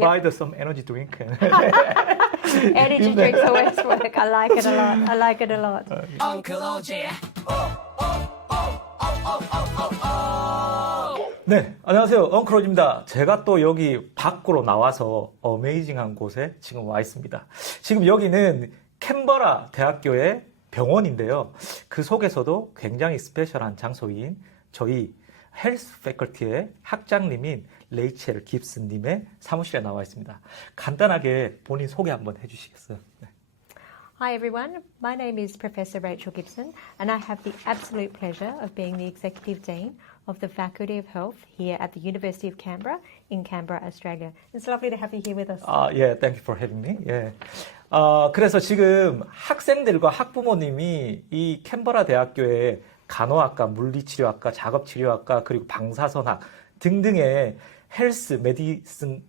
buy some energy drink. Energy drinks always work. I like it a lot. I like it a lot. Uncle OJ. 네, 안녕하세요. 엉클로즈입니다. 제가 또 여기 밖으로 나와서 어메이징한 곳에 지금 와 있습니다. 지금 여기는 캔버라 대학교의 병원인데요. 그 속에서도 굉장히 스페셜한 장소인 저희 헬스 패컬티의 학장님인 레이첼 깁슨님의 사무실에 나와 있습니다. 간단하게 본인 소개 한번 해주시겠어요? 네. Hi everyone, my name is Professor Rachel Gibson and I have the absolute pleasure of being the Executive Dean of the Faculty of Health here at the University of Canberra in Canberra, Australia. It's lovely to have you here with us. 예, thank you for having me. 예. 그래서 지금 학생들과 학부모님이 이 캔버라 대학교의 간호학과, 물리치료학과, 작업치료학과, 그리고 방사선학 등등의 헬스,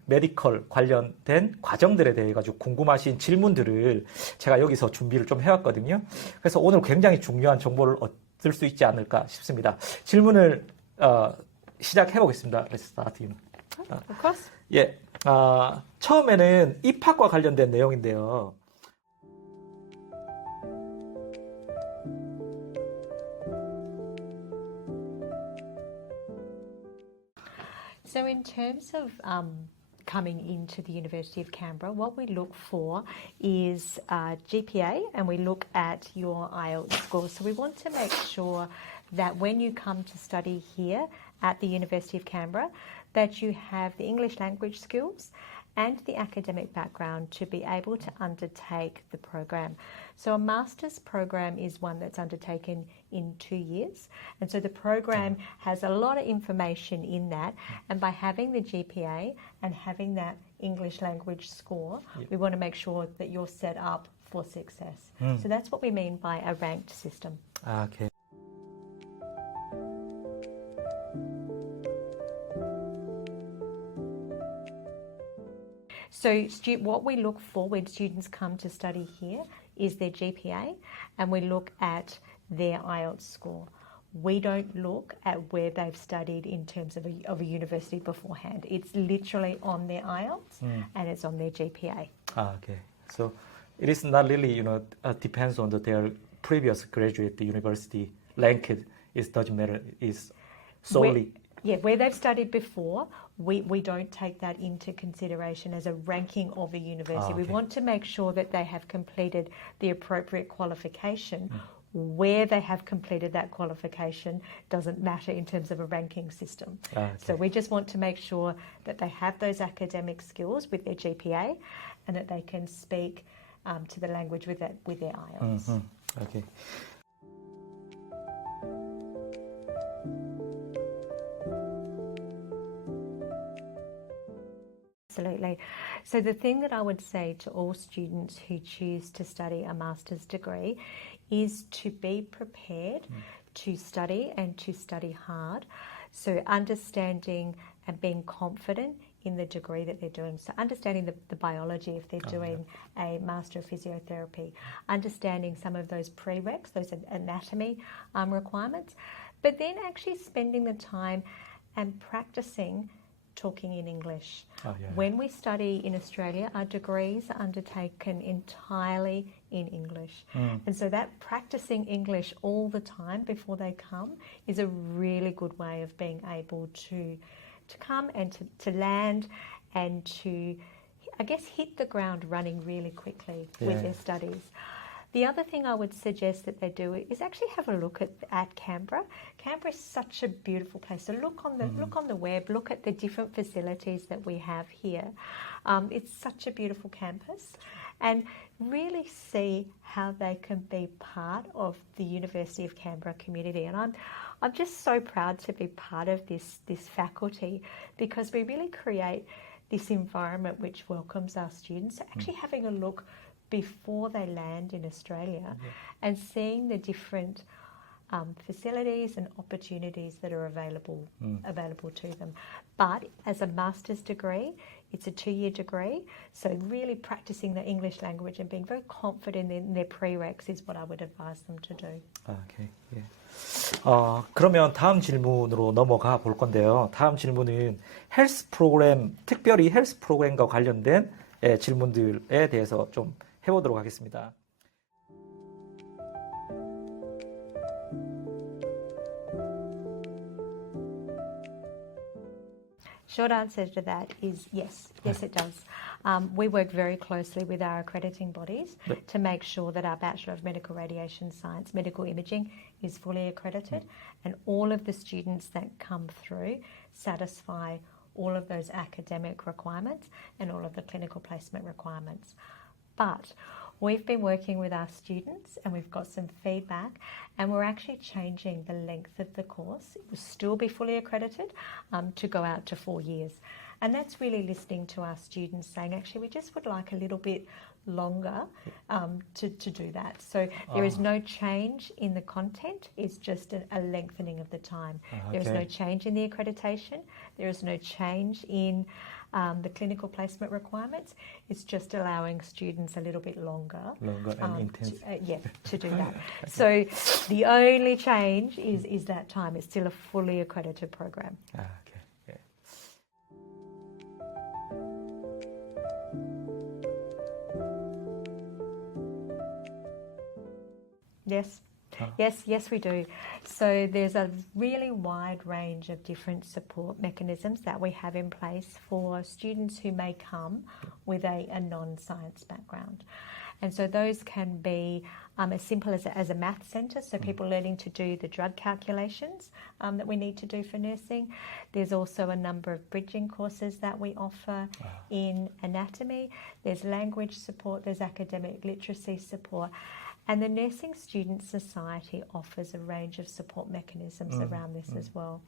메디컬 관련된 과정들에 대해 가지고 궁금하신 질문들을 제가 여기서 준비를 좀 해왔거든요. 그래서 오늘 굉장히 중요한 정보를 얻을 수 있지 않을까 싶습니다. 질문을 시작해 보겠습니다. Let's start. Of course. 예, 처음에는 입학과 관련된 내용인데요. So in terms of coming into the University of Canberra, what we look for is GPA and we look at your IELTS score. So we want to make sure that when you come to study here at the University of Canberra, that you have the English language skills and the academic background to be able to undertake the program. So a master's program is one that's undertaken in 2 years. And so the program has a lot of information in that. And by having the GPA and having that English language score, we want to make sure that you're set up for success. So that's what we mean by a ranked system. Okay. So what we look for when students come to study here is their GPA and we look at their IELTS score. We don't look at where they've studied in terms of a university beforehand. It's literally on their IELTS and it's on their GPA. Okay. So it is not really, depends on their previous graduate university rank. It doesn't matter. It's solely... Where they've studied before, we don't take that into consideration as a ranking of a university. We want to make sure that they have completed the appropriate qualification. Where they have completed that qualification doesn't matter in terms of a ranking system. So we just want to make sure that they have those academic skills with their GPA and that they can speak to the language with their IELTS. Okay. Absolutely. So the thing that I would say to all students who choose to study a master's degree is to be prepared to study and to study hard. So understanding and being confident in the degree that they're doing. So understanding the biology if they're doing a Master of Physiotherapy, understanding some of those prereqs, those anatomy requirements, but then actually spending the time and practicing talking in English. When we study in Australia, our degrees are undertaken entirely in English. And so that practicing English all the time before they come is a really good way of being able to come and to land and to, I guess, hit the ground running really quickly with their studies. The other thing I would suggest that they do is actually have a look at Canberra. Canberra is such a beautiful place. So look on the web, look at the different facilities that we have here. It's such a beautiful campus, and really see how they can be part of the University of Canberra community. And I'm just so proud to be part of this faculty because we really create this environment which welcomes our students. Actually having a look before they land in Australia and seeing the different facilities and opportunities that are available to them. But as a master's degree, It's a 2-year degree, so really practicing the English language and being very confident in their prereqs is what I would advise them to do. 오케이. 예. 그러면 다음 질문으로 넘어가 볼 건데요. 다음 질문은 헬스 프로그램, 특별히 헬스 프로그램과 관련된 질문들에 대해서 좀 해보도록 하겠습니다. Short answer to that is yes. Yes, it does. We work very closely with our accrediting bodies to make sure that our Bachelor of Medical Radiation Science medical imaging is fully accredited and all of the students that come through satisfy all of those academic requirements and all of the clinical placement requirements. But we've been working with our students and we've got some feedback and we're actually changing the length of the course. It will still be fully accredited to go out to 4 years. And that's really listening to our students saying, actually, we just would like a little bit longer to do that. So there is no change in the content. It's just a lengthening of the time. There is no change in the accreditation. There is no change in the clinical placement requirements. It's just allowing students a little bit longer. Longer and intense. To do that. So the only change is that time. It's still a fully accredited program. 오케이. 예. Yes. Yes, we do. So there's a really wide range of different support mechanisms that we have in place for students who may come with a non-science background. And so those can be as simple as a math centre, so people learning to do the drug calculations that we need to do for nursing. There's also a number of bridging courses that we offer in anatomy. There's language support, there's academic literacy support. And the Nursing Student Society offers a range of support mechanisms around this as well.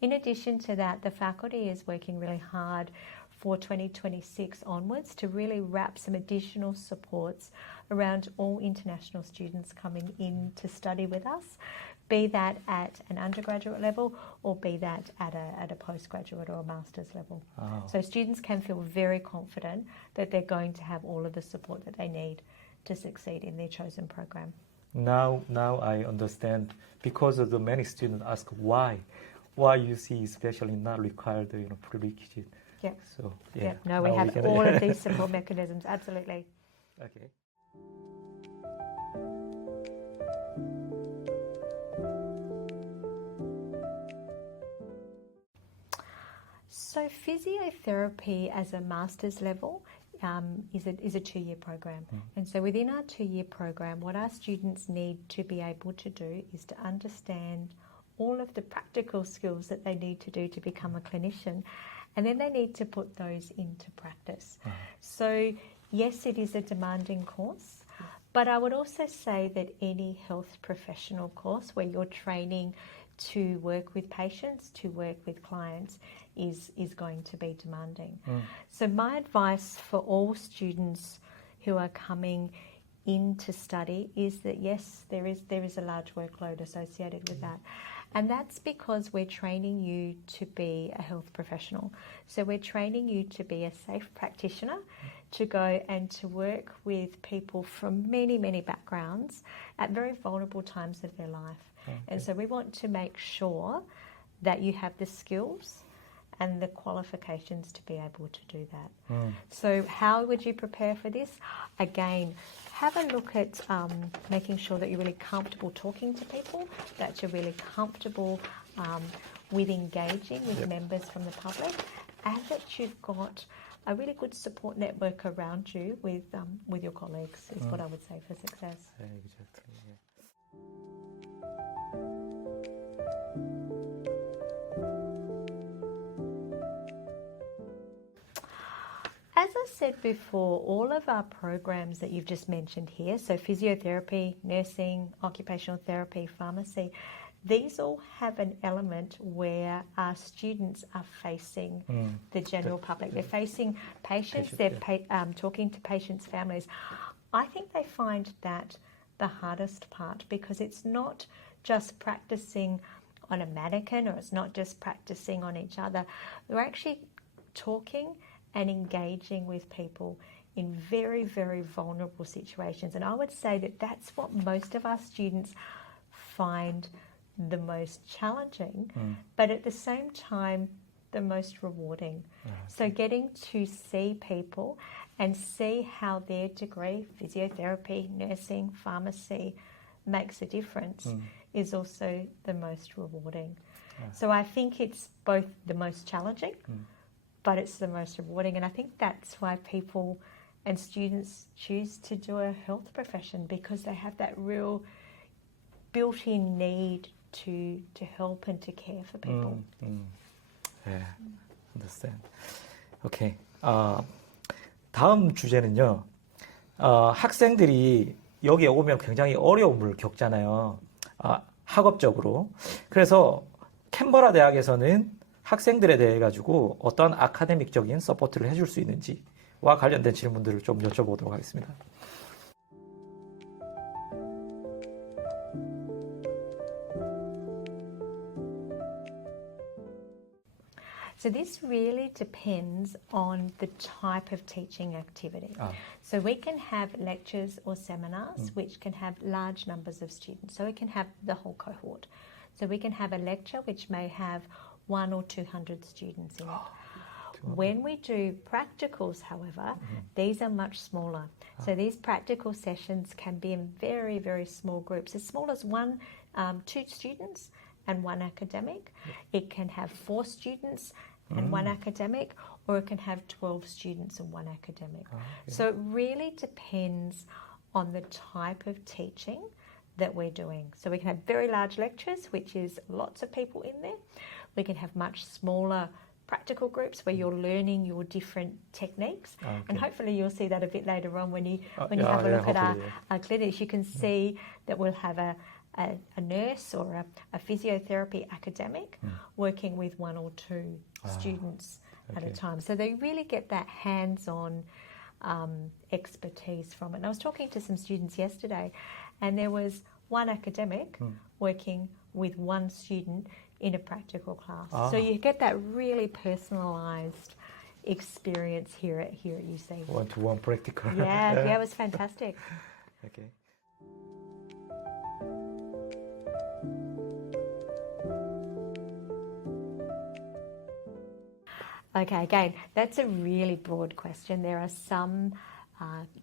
In addition to that, the faculty is working really hard for 2026 onwards to really wrap some additional supports around all international students coming in to study with us, be that at an undergraduate level or be that at a postgraduate or a master's level. So students can feel very confident that they're going to have all of the support that they need to succeed in their chosen program. Now I understand because of the many students ask why UC especially not required prerequisite. Yeah. So No, we have all of these support mechanisms. Absolutely. Okay. So physiotherapy as a master's level is a 2-year program. And so within our 2-year program, what our students need to be able to do is to understand all of the practical skills that they need to do to become a clinician. And then they need to put those into practice. So yes, it is a demanding course, but I would also say that any health professional course where you're training to work with patients, to work with clients, is going to be demanding. So my advice for all students who are coming in to study is that yes, there is a large workload associated with that. And that's because we're training you to be a health professional. So we're training you to be a safe practitioner, to go and to work with people from many, many backgrounds at very vulnerable times of their life. And so we want to make sure that you have the skills and the qualifications to be able to do that. So how would you prepare for this? Again, have a look at making sure that you're really comfortable talking to people, that you're really comfortable with engaging with members from the public, and that you've got a really good support network around you with your colleagues is what I would say for success. Exactly. Yeah. As I said before, all of our programs that you've just mentioned here, so physiotherapy, nursing, occupational therapy, pharmacy, these all have an element where our students are facing the general public. They're facing patients, they're talking to patients' families. I think they find that the hardest part because it's not just practicing on a mannequin or it's not just practicing on each other. They're actually talking and engaging with people in very, very vulnerable situations. And I would say that that's what most of our students find the most challenging, but at the same time, the most rewarding. So getting to see people and see how their degree, physiotherapy, nursing, pharmacy, makes a difference is also the most rewarding. So I think it's both the most challenging, but it's the most rewarding. And I think that's why people and students choose to do a health profession, because they have that real built-in need to help and to care for people. 네, understand. 오케이. 다음 주제는요. 학생들이 여기에 오면 굉장히 어려움을 겪잖아요. 학업적으로. 그래서 캔버라 대학에서는 학생들에 대해 가지고 어떤 아카데믹적인 서포트를 해줄 수 있는지와 관련된 질문들을 좀 여쭤보도록 하겠습니다. So this really depends on the type of teaching activity. So we can have lectures or seminars which can have large numbers of students. So we can have the whole cohort. So we can have a lecture which may have 100 or 200 students in it. When we do practicals, however, these are much smaller. So these practical sessions can be in very, very small groups, as small as 2 students and 1 academic. It can have 4 students and 1 academic, or it can have 12 students and 1 academic. So it really depends on the type of teaching that we're doing. So we can have very large lectures, which is lots of people in there. We can have much smaller practical groups where you're learning your different techniques. And hopefully you'll see that a bit later on when you have a look at our clinics. You can see that we'll have a nurse or a physiotherapy academic working with 1 or 2 students at a time. So they really get that hands-on expertise from it. And I was talking to some students yesterday, and there was 1 academic working with 1 student in a practical class. So you get that really personalised experience here at UC. 1-to-1 practical. Yeah, it was fantastic. Okay. Okay, again, that's a really broad question. There are some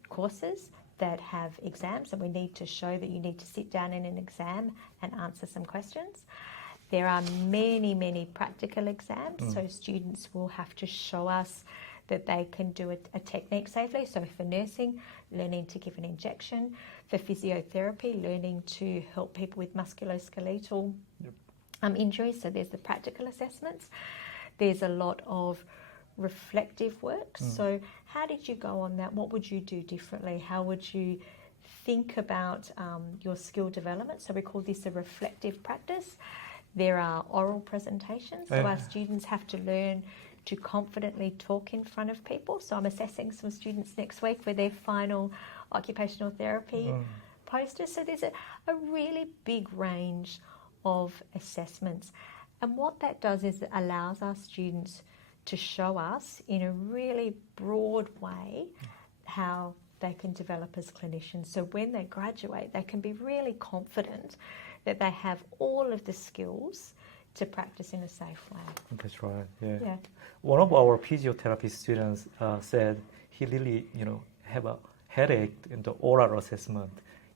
courses that have exams, and we need to show that you need to sit down in an exam and answer some questions. There are many, many practical exams, so students will have to show us that they can do a technique safely. So for nursing, learning to give an injection. For physiotherapy, learning to help people with musculoskeletal injuries. So there's the practical assessments. There's a lot of reflective work. So how did you go on that? What would you do differently? How would you think about your skill development? So we call this a reflective practice. There are oral presentations. So our students have to learn to confidently talk in front of people. So I'm assessing some students next week for their final occupational therapy posters. So there's a really big range of assessments. And what that does is it allows our students to show us in a really broad way how they can develop as clinicians. So when they graduate, they can be really confident that they have all of the skills to practice in a safe way. That's right. Yeah. Yeah. One of our physiotherapy students said he really, have a headache in the oral assessment,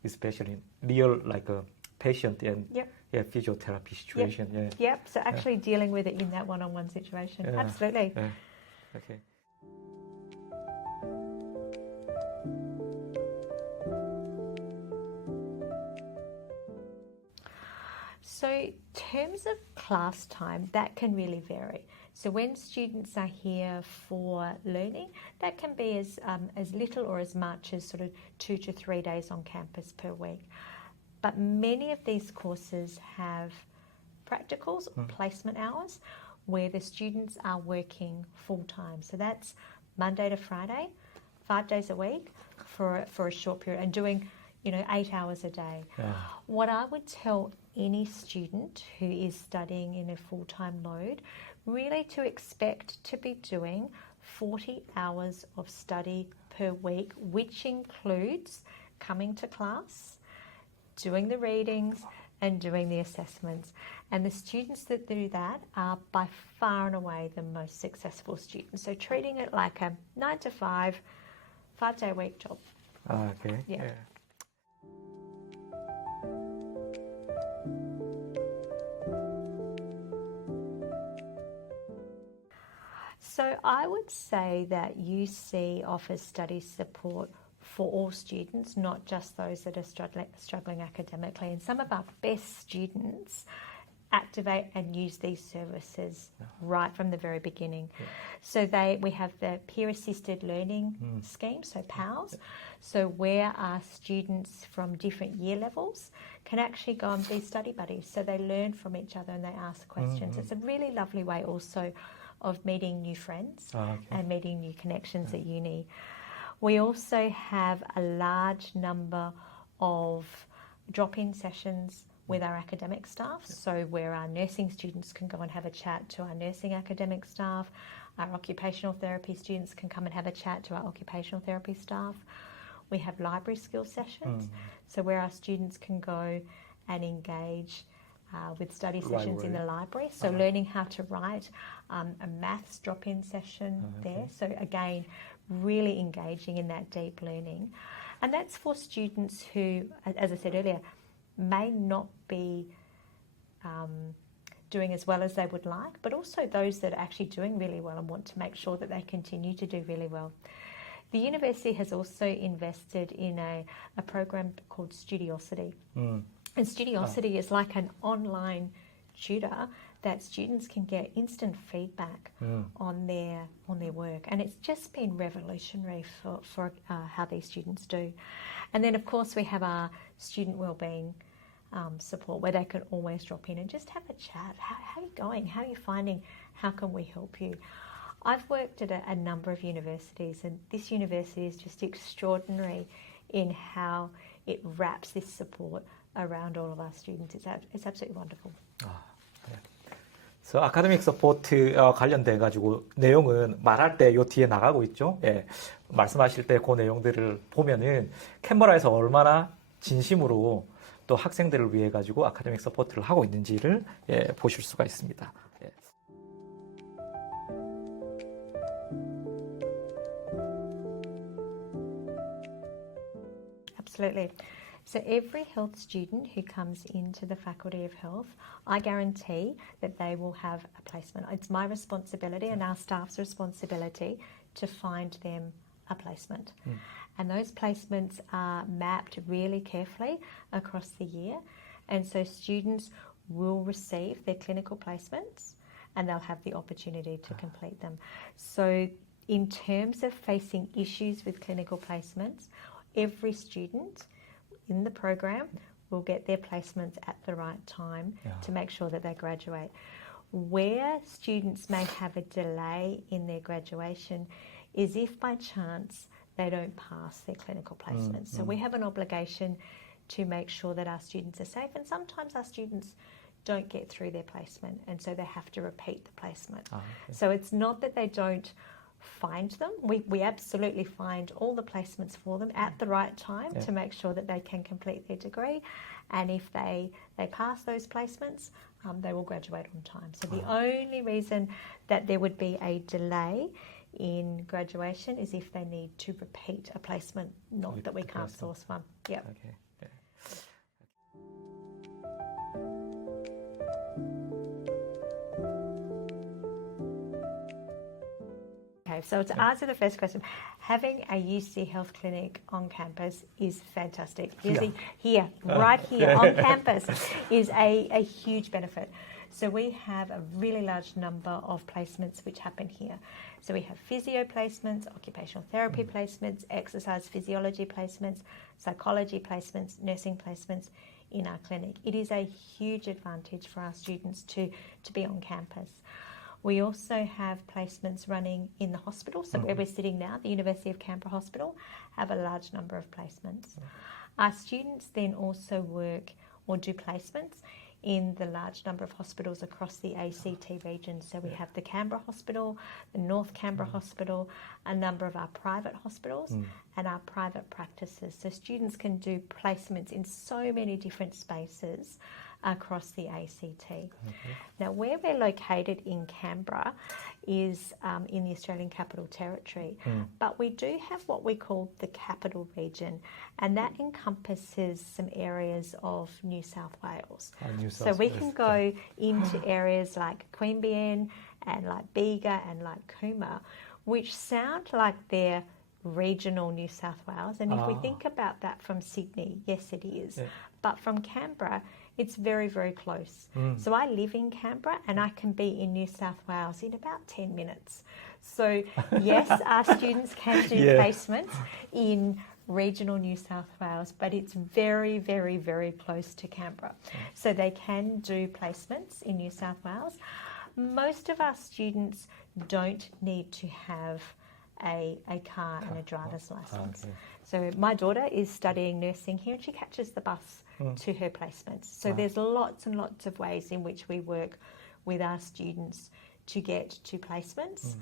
especially real like a patient and physiotherapy situation. Yep. So actually dealing with it in that one-on-one situation. Yeah. Absolutely. Yeah. Okay. So in terms of class time, that can really vary. So when students are here for learning, that can be as little or as much as sort of 2 to 3 days on campus per week. But many of these courses have practicals or placement hours where the students are working full-time. So that's Monday to Friday, 5 days a week for a short period and doing 8 hours a day. Yeah. What I would tell any student who is studying in a full-time mode really to expect to be doing 40 hours of study per week, which includes coming to class, doing the readings, and doing the assessments. And the students that do that are by far and away the most successful students. So treating it like a 9 to 5, 5-day a week job. 아, okay. Yeah. 예. So I would say that UC offers study support for all students, not just those that are struggling academically. And some of our best students activate and use these services right from the very beginning. Yeah. So we have the peer assisted learning scheme, so PALS. So where our students from different year levels can actually go and be study buddies. So they learn from each other and they ask questions. It's a really lovely way also of meeting new friends and meeting new connections at uni. We also have a large number of drop-in sessions with our academic staff, so where our nursing students can go and have a chat to our nursing academic staff, our occupational therapy students can come and have a chat to our occupational therapy staff. We have library skills sessions, so where our students can go and engage with study sessions in the library. So learning how to write, a maths drop-in session there. So again, really engaging in that deep learning. And that's for students who, as I said earlier, may not be doing as well as they would like, but also those that are actually doing really well and want to make sure that they continue to do really well. The university has also invested in a program called Studiosity. And Studiosity is like an online tutor that students can get instant feedback on their work, and it's just been revolutionary for how these students do. And then of course we have our student wellbeing support, where they can always drop in and just have a chat. How are you going? How are you finding? How can we help you? I've worked at a number of universities, and this university is just extraordinary in how it wraps this support around all of our students. It's absolutely wonderful. 그래서 아카데믹 서포트 관련돼 가지고 내용은 말할 때 요 뒤에 나가고 있죠. 예. 말씀하실 때 그 내용들을 보면은 캔버라에서 얼마나 진심으로 또 학생들을 위해 가지고 아카데믹 서포트를 하고 있는지를 보실 수가 있습니다. 예. Absolutely. So every health student who comes into the Faculty of Health, I guarantee that they will have a placement. It's my responsibility and our staff's responsibility to find them a placement. And those placements are mapped really carefully across the year. And so students will receive their clinical placements and they'll have the opportunity to complete them. So in terms of facing issues with clinical placements, every student in the program will get their placements at the right time to make sure that they graduate. Where students may have a delay in their graduation is if by chance they don't pass their clinical placements. So we have an obligation to make sure that our students are safe, and sometimes our students don't get through their placement, and so they have to repeat the placement. So it's not that they don't find them. We absolutely find all the placements for them at the right time to make sure that they can complete their degree, and if they pass those placements, they will graduate on time. So the only reason that there would be a delay in graduation is if they need to repeat a placement, not that we can't source one. Yeah. Okay. 예. Okay, so to answer the first question, having a UC Health clinic on campus is fantastic. Right here on campus is a huge benefit. So we have a really large number of placements which happen here. So we have physio placements, occupational therapy placements, exercise physiology placements, psychology placements, nursing placements in our clinic. It is a huge advantage for our students to be on campus. We also have placements running in the hospital. So where we're sitting now, the University of Canberra Hospital, have a large number of placements. Our students then also work or do placements in the large number of hospitals across the ACT region. So we have the Canberra Hospital, the North Canberra Hospital, a number of our private hospitals and our private practices. So students can do placements in so many different spaces across the ACT. Now, where we're located in Canberra is in the Australian Capital Territory, but we do have what we call the Capital Region, and that encompasses some areas of New South Wales. So we can go into areas like Queanbeyan and like Bega and like Cooma, which sound like they're regional New South Wales. And if we think about that from Sydney, yes, it is. But from Canberra, it's very, very close. So I live in Canberra and I can be in New South Wales in about 10 minutes. So yes, our students can do placements in regional New South Wales, but it's very, very, very close to Canberra. So they can do placements in New South Wales. Most of our students don't need to have a car and a driver's license. So my daughter is studying nursing here and she catches the bus to her placements. So there's lots and lots of ways in which we work with our students to get to placements.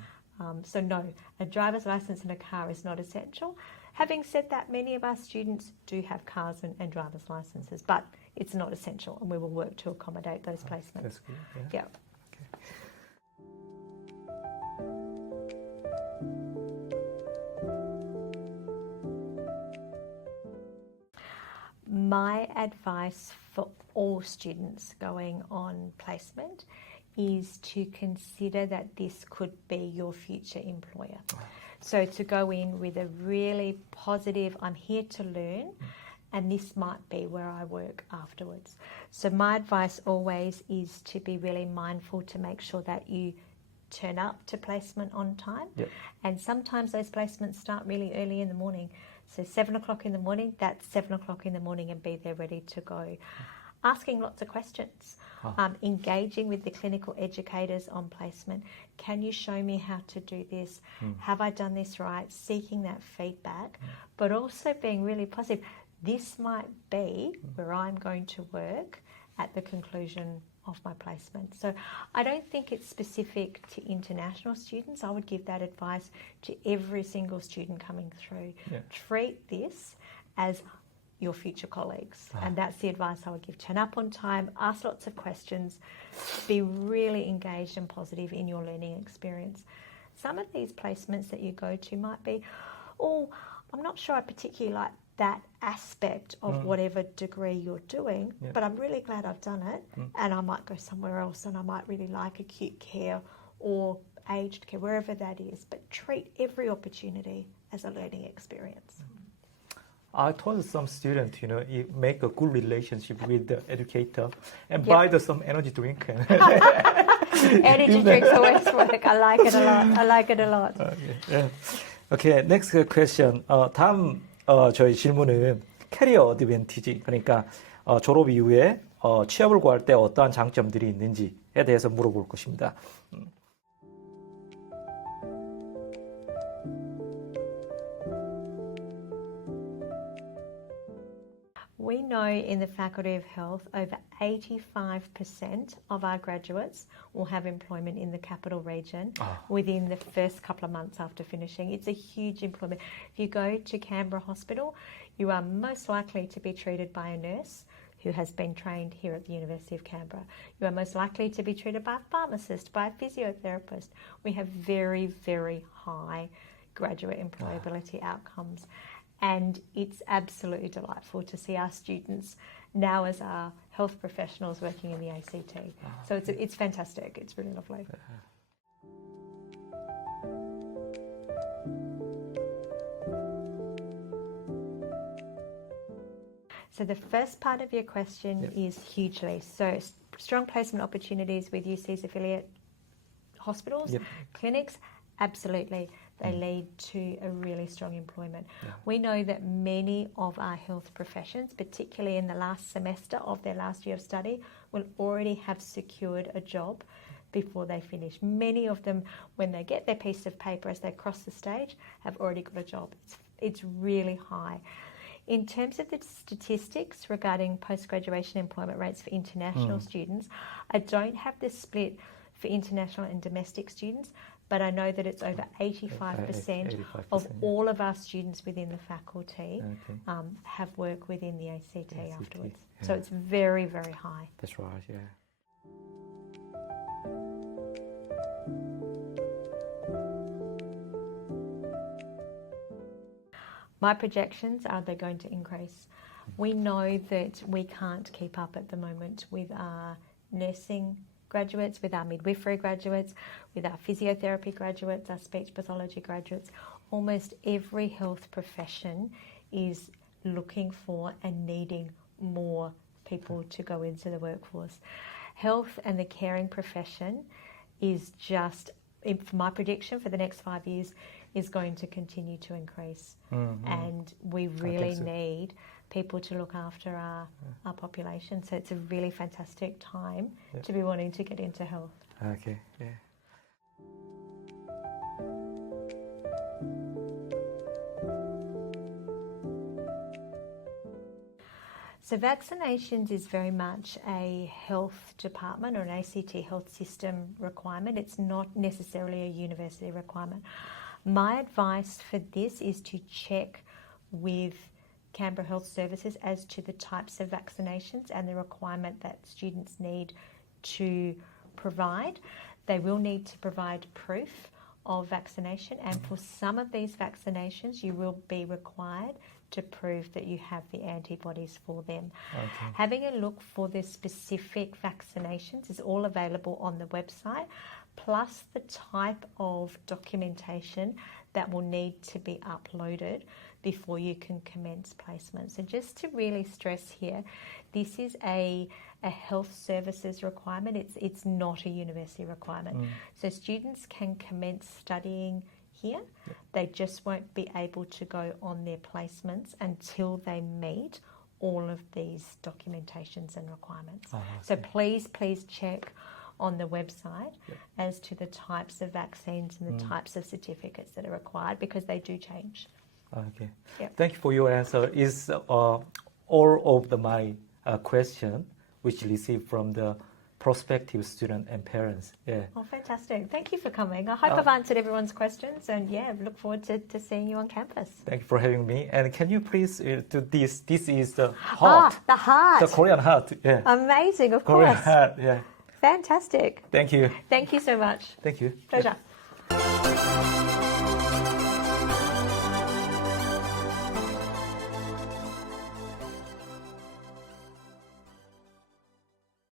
So no, a driver's license and a car is not essential. Having said that, many of our students do have cars and driver's licenses, but it's not essential and we will work to accommodate those placements. That's good. Yeah. My advice for all students going on placement is to consider that this could be your future employer. So to go in with a really positive, I'm here to learn, and this might be where I work afterwards. So my advice always is to be really mindful to make sure that you turn up to placement on time. And sometimes those placements start really early in the morning. So 7 o'clock in the morning, that's 7 o'clock in the morning and be there ready to go. Asking lots of questions, engaging with the clinical educators on placement. Can you show me how to do this? Have I done this right? Seeking that feedback, but also being really positive. This might be where I'm going to work at the conclusion of my placement. So I don't think it's specific to international students. I would give that advice to every single student coming through. Treat this as your future colleagues. And that's the advice I would give. Turn up on time, ask lots of questions, be really engaged and positive in your learning experience. Some of these placements that you go to might be, oh, I'm not sure I particularly like that aspect of whatever degree you're doing, but I'm really glad I've done it, and I might go somewhere else and I might really like acute care or aged care, wherever that is, but treat every opportunity as a learning experience. I told some students, you make a good relationship with the educator and buy some energy drink. Energy drinks always work. I like it a lot. Okay, next question. 다음 저희 질문은 캐리어 어드밴티지, 그러니까 졸업 이후에 취업을 구할 때 어떠한 장점들이 있는지에 대해서 물어볼 것입니다. We know in the Faculty of Health over 85% of our graduates will have employment in the Capital Region within the first couple of months after finishing. It's a huge employment. If you go to Canberra Hospital, you are most likely to be treated by a nurse who has been trained here at the University of Canberra. You are most likely to be treated by a pharmacist, by a physiotherapist. We have very, very high graduate employability outcomes. And it's absolutely delightful to see our students now as our health professionals working in the ACT. So it's fantastic. It's really lovely. So the first part of your question is hugely. So strong placement opportunities with UC's affiliate hospitals, clinics, absolutely. They lead to a really strong employment. We know that many of our health professions, particularly in the last semester of their last year of study, will already have secured a job before they finish. Many of them, when they get their piece of paper as they cross the stage, have already got a job. It's really high. In terms of the statistics regarding post-graduation employment rates for international students, I don't have the split for international and domestic students, but I know that it's over 85% of all of our students within the faculty have work within the ACT afterwards. So it's very, very high. That's right, yeah. My projections are they're going to increase. We know that we can't keep up at the moment with our nursing graduates, with our midwifery graduates, with our physiotherapy graduates, our speech pathology graduates. Almost every health profession is looking for and needing more people to go into the workforce. Health and the caring profession is just, for my prediction for the next 5 years, is going to continue to increase. And we really need people to look after our population. So it's a really fantastic time to be wanting to get into health. Okay, yeah. So vaccinations is very much a health department or an ACT health system requirement. It's not necessarily a university requirement. My advice for this is to check with Canberra Health Services as to the types of vaccinations and the requirement that students need to provide. They will need to provide proof of vaccination, and for some of these vaccinations you will be required to prove that you have the antibodies for them. Okay. Having a look for the specific vaccinations is all available on the website, plus the type of documentation that will need to be uploaded before you can commence placement. So just to really stress here, this is a health services requirement. It's not a university requirement. So students can commence studying here. They just won't be able to go on their placements until they meet all of these documentations and requirements. So please check on the website as to the types of vaccines and the types of certificates that are required, because they do change. Okay. Yep. Thank you for your answer. Is all of my question which received from the prospective student and parents. Yeah. Oh, fantastic. Thank you for coming. I hope I've answered everyone's questions, and look forward to seeing you on campus. Thank you for having me. And can you please do this? This is the heart. The heart. The Korean heart. Yeah. Amazing, of Korean course. heart. Yeah. Fantastic. Thank you. Thank you so much. Thank you. Pleasure.